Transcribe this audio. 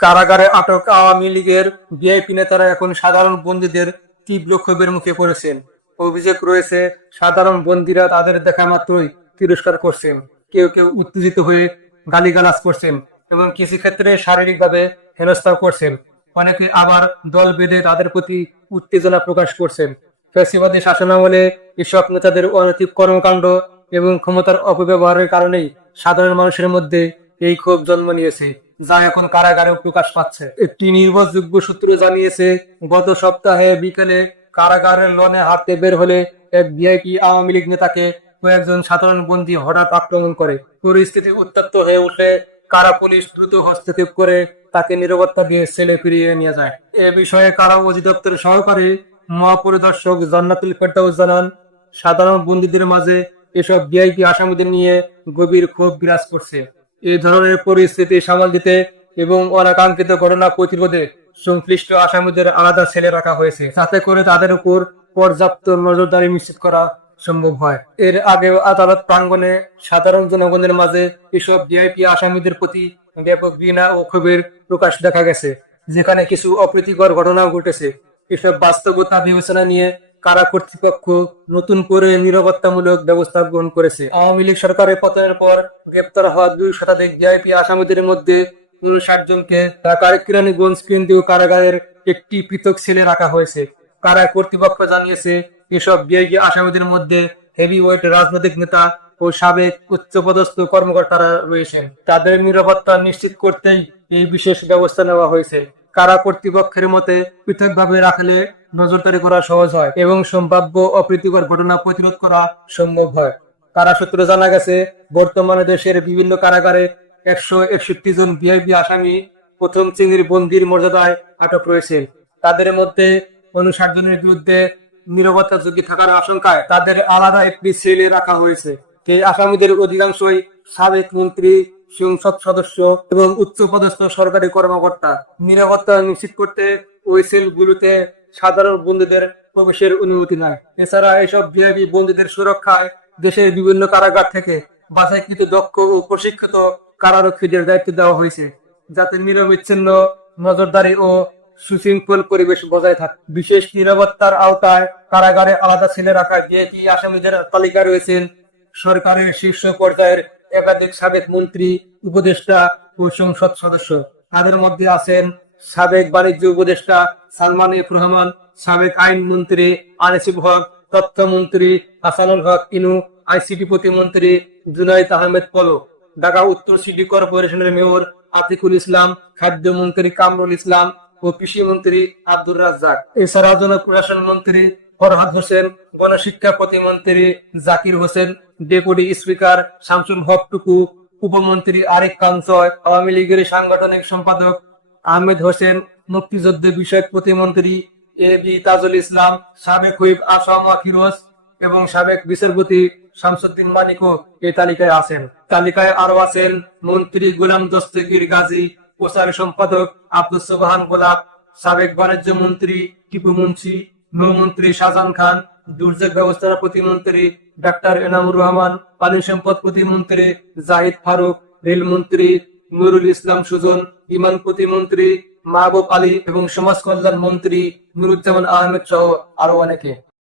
কারাগারে আটক আওয়ামী লীগের ভিআইপি নেতারা এখন সাধারণ বন্দীদের তীব্র ক্ষোভের মুখে পড়েছেন। অভিযোগ রয়েছে, সাধারণ বন্দীরা তাদের দেখা মাত্রই তিরস্কার করছেন। কেউ কেউ উত্তেজিত হয়ে গালিগালাজ করছেন এবং কিছু ক্ষেত্রে শারীরিকভাবে হেনস্থা করছেন। অনেকে আবার দল বেঁধে তাদের প্রতি উত্তেজনা প্রকাশ করছেন। ফ্যাসিবাদী শাসনামলে এসব নেতাদের অনৈতিক কর্মকাণ্ড এবং ক্ষমতার অপব্যবহারের কারণেই সাধারণ মানুষের মধ্যে এই ক্ষোভ জন্ম নিয়েছে। যা এখন কারাগারেও প্রকাশ পাচ্ছে। একটি নির্ভরযোগ্য সূত্র জানিয়েছে, গত সপ্তাহে বিকেলে কারাগারের লনে হাঁটতে বের হলে এক ভিআইপি আওয়ামী লীগ নেতাকে কয়েকজন সাধারণ বন্দী হঠাৎ আক্রমণ করে। পরিস্থিতি উত্তপ্ত হয়ে উঠলে কারা পুলিশ দ্রুত হস্তক্ষেপ করে তাকে নিরাপত্তা দিয়ে ছেলে ফিরিয়ে নিয়ে যায়। এ বিষয়ে কারা অধিদপ্তরের সহকারী মহাপরিদর্শক জান্নাতুল ফেরদাউস জানান, সাধারণ বন্দীদের মাঝে এসব ভিআইপি আসামিদের নিয়ে গভীর ক্ষোভ বিরাজ করছে। এই ধরনের পরিস্থিতি সামাল দিতে এবং অনাকাঙ্ক্ষিত ঘটনা প্রতিরোধে সংশ্লিষ্ট আসামিদের আলাদা সেলে রাখা হয়েছে। যাতে করে তাদের উপর পর্যাপ্ত নজরদারি নিশ্চিত করা সম্ভব হয়। এর আগেও আদালত প্রাঙ্গনে সাধারণ জনগণের মাঝে এসব ভিআইপি আসামিদের প্রতি ব্যাপক ঘৃণা ও ক্ষোভের প্রকাশ দেখা গেছে, যেখানে কিছু অপ্রীতিকর ঘটনাও ঘটেছে। এসব বাস্তবতা বিবেচনা নিয়ে কারা কর্তৃপক্ষ নতুন করে নিরাপত্তামূলক ব্যবস্থা গ্রহণ করেছে? আওয়ামী লীগ সরকারের পতনের পর গ্রেপ্তার হওয়া দুই শতাধিক ভিআইপি আসামিদের মধ্যে উনষাট জনকে ঢাকার কিরানীগঞ্জ কেন্দ্রীয় কারাগারের একটি পৃথক সেলে রাখা হয়েছে। কারা কর্তৃপক্ষ জানিয়েছে, এসব ভিআইপি আসামিদের মধ্যে হেভিওয়েট রাজনৈতিক নেতা ও সাবেক উচ্চপদস্থ কর্মকর্তারা রয়েছেন। তাদের নিরাপত্তা নিশ্চিত করতেই এই বিশেষ ব্যবস্থা নেওয়া হয়েছে। কারা কর্তৃপক্ষের মতে পৃথকভাবে রাখলে নজরদারি করা সহজ হয় এবং সম্ভাব্য অপ্রীতিকর ঘটনা প্রতিরোধ করা সম্ভব হয়। কারা সূত্রে জানা গেছে, বর্তমানে দেশের বিভিন্ন কারাগারে একশো একষট্টি জন ভিআইপি আসামি প্রথম শ্রেণির বন্দির মর্যাদায় আটক রয়েছেন। তাদের মধ্যে উনষাট জনের বিরুদ্ধে নিরাপত্তা ঝুঁকি থাকার আশঙ্কায় তাদের আলাদা একটি সেলে রাখা হয়েছে। এই আসামিদের অধিকাংশই সাবেক মন্ত্রী, সংসদ সদস্য এবং উচ্চপদস্থ সরকারি কর্মকর্তা। নিরাপত্তা নিশ্চিত করতে ওই সেলগুলোতে সাধারণ বন্দীদের প্রবেশের অনুমতি নাই এছাড়া এসব ভিআইপি বন্দীদের সুরক্ষায় দেশের বিভিন্ন কারাগার থেকে বাছাইকৃত দক্ষ ও প্রশিক্ষিত কারারক্ষীদের দায়িত্ব দেওয়া হয়েছে, যাতে নিরবিচ্ছিন্ন, নজরদারি ও সুশৃঙ্খল পরিবেশ বজায় থাকে। বিশেষ নিরাপত্তার আওতায় কারাগারে আলাদা ছেলে রাখা ভিআইপি আসামিদের তালিকা রয়েছেন সরকারের শীর্ষ পর্যায়ের একাধিক সাবেক মন্ত্রী, উপদেষ্টা ও সংসদ সদস্য। তাদের মধ্যে আছেন সাবেক বাণিজ্য উপদেষ্টা সালমান এফ রহমান সাবেক আইন মন্ত্রী আনিসুল হক তথ্যমন্ত্রী হাসানুল হক ইনু, আইসিটি প্রতিমন্ত্রী জুনাইদ আহমেদ পলো ঢাকা উত্তর সিটি কর্পোরেশনের মেয়র আতিকুল ইসলাম, খাদ্যমন্ত্রী কামরুল ইসলাম ও কৃষি মন্ত্রী আব্দুর রাজ্জাক। এছাড়া জনপ্রশাসন মন্ত্রী ফরহাদ হোসেন, গণশিক্ষা প্রতিমন্ত্রী জাকির হোসেন, ডেপুটি স্পিকার শামসুল হক টুকু উপমন্ত্রী আরিফ জয় আওয়ামী লীগের সাংগঠনিক সম্পাদক আহমেদ হোসেন মুক্তিযুদ্ধ বিষয়ক প্রতিমন্ত্রী এ বি তাজুল ইসলাম, সাবেক হুইপ আসাম ফিরোজ এবং সাবেক বিচারপতি শামসুদ্দিন মালিকও এই তালিকায় আছেন। তালিকায় আরও আছেন মন্ত্রী গোলাম দস্তগীর গাজী, প্রচার সম্পাদক আব্দুল সোবাহান গোলাপ, সাবেক বাণিজ্য মন্ত্রী টিপু মুন্সি, নৌমন্ত্রী শাহজাহান খান, দুর্যোগ ব্যবস্থাপনা প্রতিমন্ত্রী ডাক্তার এনামুর রহমান, পানি সম্পদ প্রতিমন্ত্রী জাহিদ ফারুক, রেলমন্ত্রী নুরুল ইসলাম সুজন, বিমান প্রতিমন্ত্রী মাহবুব আলী এবং সমাজ কল্যাণ মন্ত্রী নুরুজ্জামান আহমেদ সহ আরও অনেকে।